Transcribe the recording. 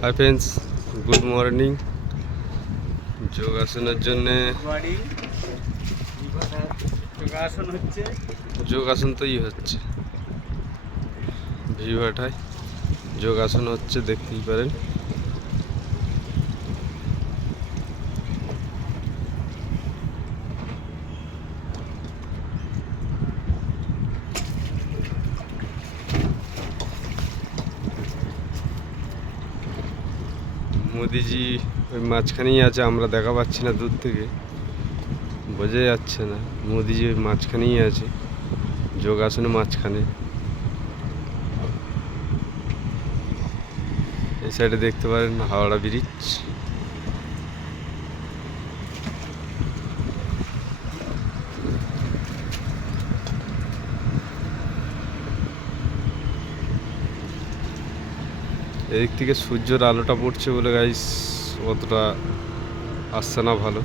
High friends, good morning. যোগাসনের জন্য যোগাসন তো হচ্ছে ভিভাটায় যোগাসন হচ্ছে, দেখতেই পারেন। মোদিজি ওই মাঝখানেই আছে, আমরা দেখা পাচ্ছি না, দূর থেকে বোঝা যাচ্ছে না। মোদিজি ওই মাঝখানেই আছে, যোগাসনের মাঝখানে। এই সাইডে দেখতে পারেন হাওড়া ব্রিজ। এদিক থেকে সূর্যের আলোটা পড়ছে বলে গাইস অতটা আসছে না ভালো।